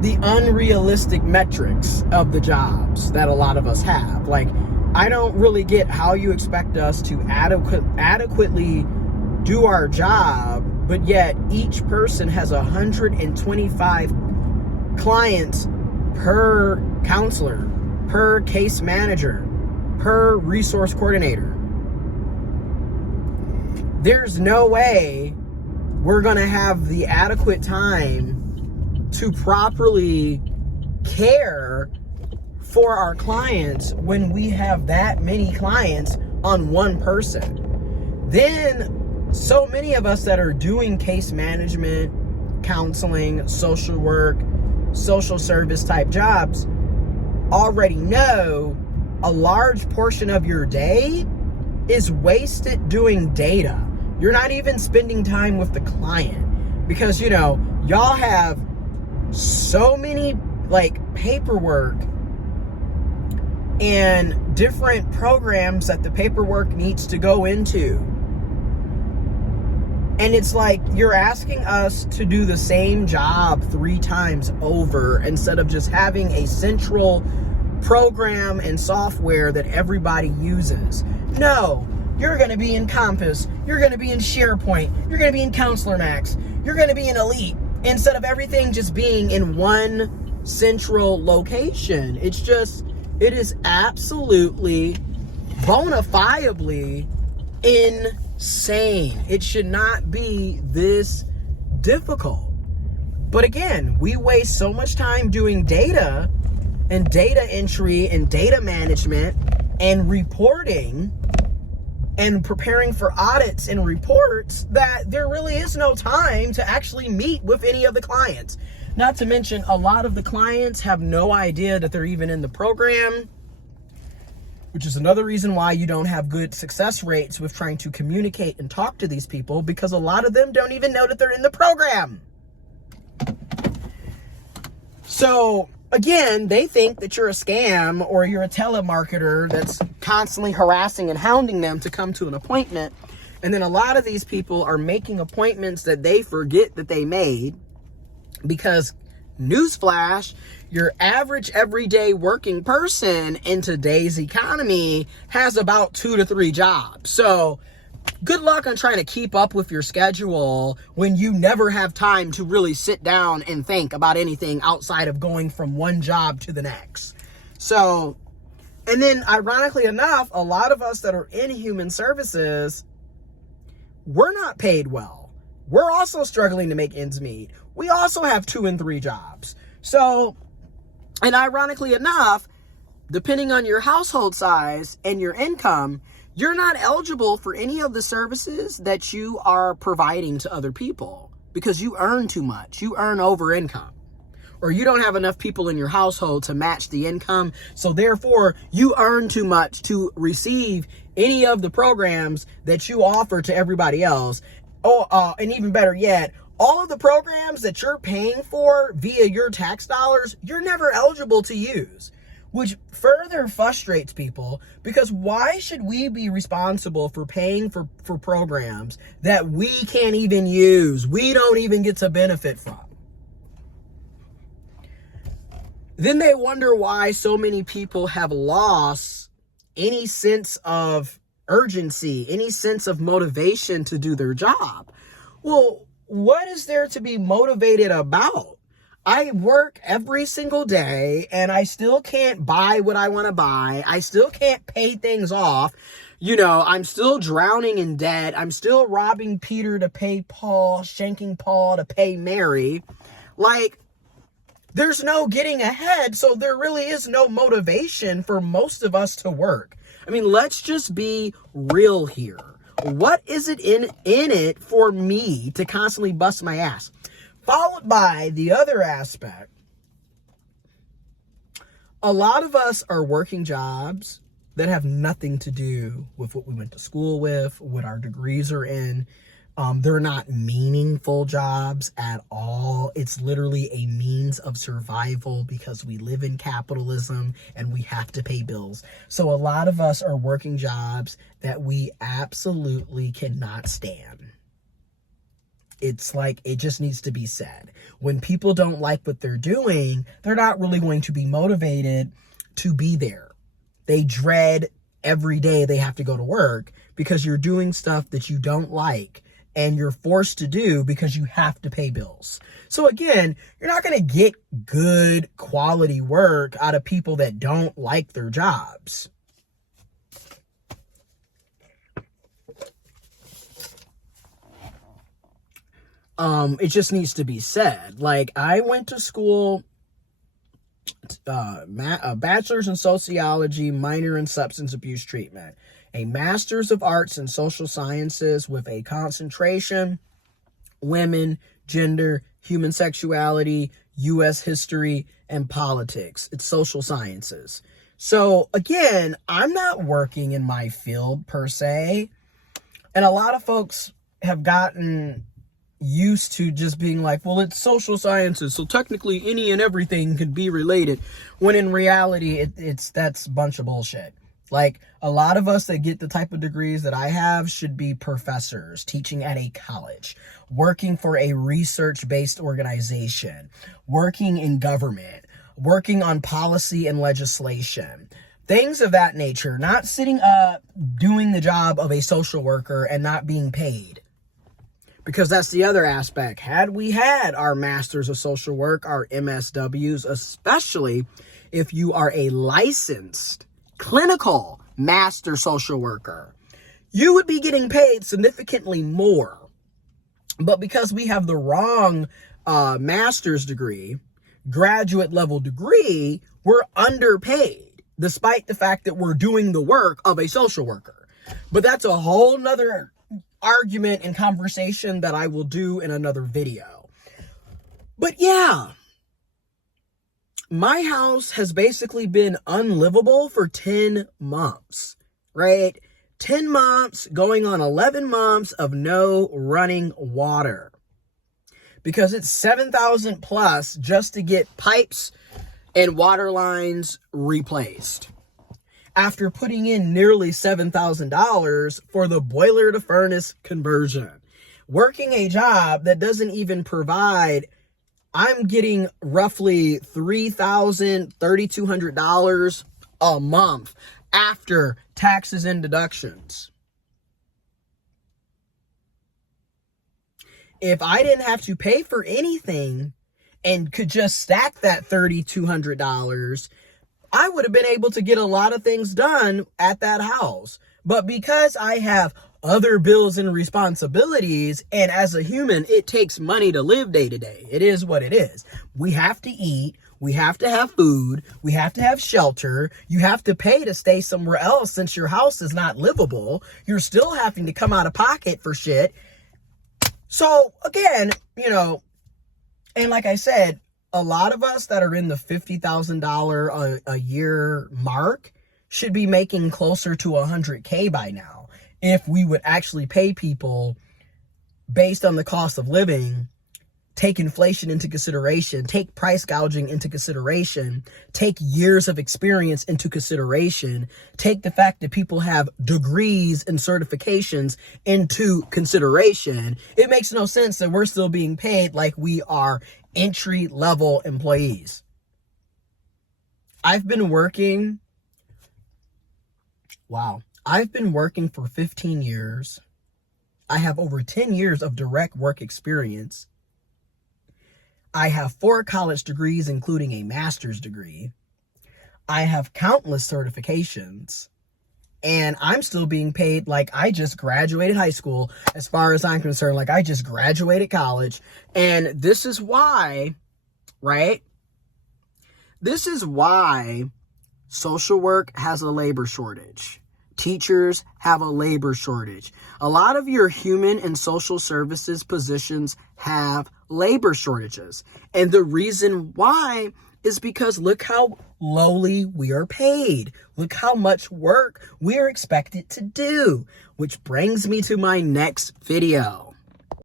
the unrealistic metrics of the jobs that a lot of us have. Like, I don't really get how you expect us to adequately do our job, but yet each person has 125 clients per counselor, per case manager, per resource coordinator. There's no way we're going to have the adequate time to properly care for our clients when we have that many clients on one person. Then so many of us that are doing case management, counseling, social work, social service type jobs already know a large portion of your day is wasted doing data. You're not even spending time with the client because, y'all have so many paperwork and different programs that the paperwork needs to go into. And it's like you're asking us to do the same job 3 times over instead of just having a central program and software that everybody uses. No, you're going to be in Compass. You're going to be in SharePoint. You're going to be in Counselor Max. You're going to be in Elite instead of everything just being in one central location. It is absolutely bona fidely insane. It should not be this difficult. But again, we waste so much time doing data and data entry and data management and reporting and preparing for audits and reports that there really is no time to actually meet with any of the clients. Not to mention, a lot of the clients have no idea that they're even in the program, which is another reason why you don't have good success rates with trying to communicate and talk to these people, because a lot of them don't even know that they're in the program. So again, they think that you're a scam or you're a telemarketer that's constantly harassing and hounding them to come to an appointment. And then a lot of these people are making appointments that they forget that they made because, newsflash, your average everyday working person in today's economy has about 2 to 3 jobs. So good luck on trying to keep up with your schedule when you never have time to really sit down and think about anything outside of going from one job to the next. So, and then ironically enough, a lot of us that are in human services, we're not paid well. We're also struggling to make ends meet. We also have 2 and 3 jobs. So, and ironically enough, depending on your household size and your income, you're not eligible for any of the services that you are providing to other people because you earn too much. You earn over income, or you don't have enough people in your household to match the income. So therefore, you earn too much to receive any of the programs that you offer to everybody else. Oh, and even better yet, all of the programs that you're paying for via your tax dollars, you're never eligible to use, which further frustrates people, because why should we be responsible for paying for programs that we can't even use? We don't even get to benefit from. Then they wonder why so many people have lost any sense of urgency, any sense of motivation to do their job. Well, what is there to be motivated about? I work every single day and I still can't buy what I want to buy. I still can't pay things off. I'm still drowning in debt. I'm still robbing Peter to pay Paul, shanking Paul to pay Mary. There's no getting ahead, so there really is no motivation for most of us to work. I mean, let's just be real here. What is it in it for me to constantly bust my ass? Followed by the other aspect. A lot of us are working jobs that have nothing to do with what we went to school with, what our degrees are in. They're not meaningful jobs at all. It's literally a means of survival because we live in capitalism and we have to pay bills. So a lot of us are working jobs that we absolutely cannot stand. It's like, it just needs to be said. When people don't like what they're doing, they're not really going to be motivated to be there. They dread every day they have to go to work because you're doing stuff that you don't like and you're forced to do because you have to pay bills. So again, you're not going to get good quality work out of people that don't like their jobs. It just needs to be said. Like, I went to school, a bachelor's in sociology, minor in substance abuse treatment, a master's of arts in social sciences with a concentration, women, gender, human sexuality, U.S. history, and politics. It's social sciences. So again, I'm not working in my field per se. And a lot of folks have gotten used to just being like, well, it's social sciences, so technically any and everything could be related, when in reality that's a bunch of bullshit. Like, a lot of us that get the type of degrees that I have should be professors teaching at a college, working for a research-based organization, working in government, working on policy and legislation, things of that nature, not sitting up doing the job of a social worker and not being paid. Because that's the other aspect. Had we had our Masters of Social Work, our MSWs, especially if you are a licensed clinical master social worker, you would be getting paid significantly more. But because we have the wrong master's degree, graduate level degree, we're underpaid, despite the fact that we're doing the work of a social worker. But that's a whole nother argument and conversation that I will do in another video. But yeah, my house has basically been unlivable for 10 months, right? 10 months going on 11 months of no running water, because it's $7,000 plus just to get pipes and water lines replaced, after putting in nearly $7,000 for the boiler to furnace conversion. Working a job that doesn't even provide, I'm getting roughly $3,000, $3,200 a month after taxes and deductions. If I didn't have to pay for anything and could just stack that $3,200, I would have been able to get a lot of things done at that house. But because I have other bills and responsibilities, and as a human, it takes money to live day to day. It is what it is. We have to eat. We have to have food. We have to have shelter. You have to pay to stay somewhere else since your house is not livable. You're still having to come out of pocket for shit. So again, and like I said, a lot of us that are in the $50,000 a year mark should be making closer to $100K by now, if we would actually pay people based on the cost of living, take inflation into consideration, take price gouging into consideration, take years of experience into consideration, take the fact that people have degrees and certifications into consideration. It makes no sense that we're still being paid like we are entry-level employees. I've been working for 15 years. I have over 10 years of direct work experience. I have 4 college degrees, including a master's degree. I have countless certifications. And I'm still being paid like I just graduated high school, as far as I'm concerned, like I just graduated college. And this is why, right? This is why social work has a labor shortage. Teachers have a labor shortage. A lot of your human and social services positions have labor shortages. And the reason why is because look how lowly we are paid. Look how much work we are expected to do, which brings me to my next video.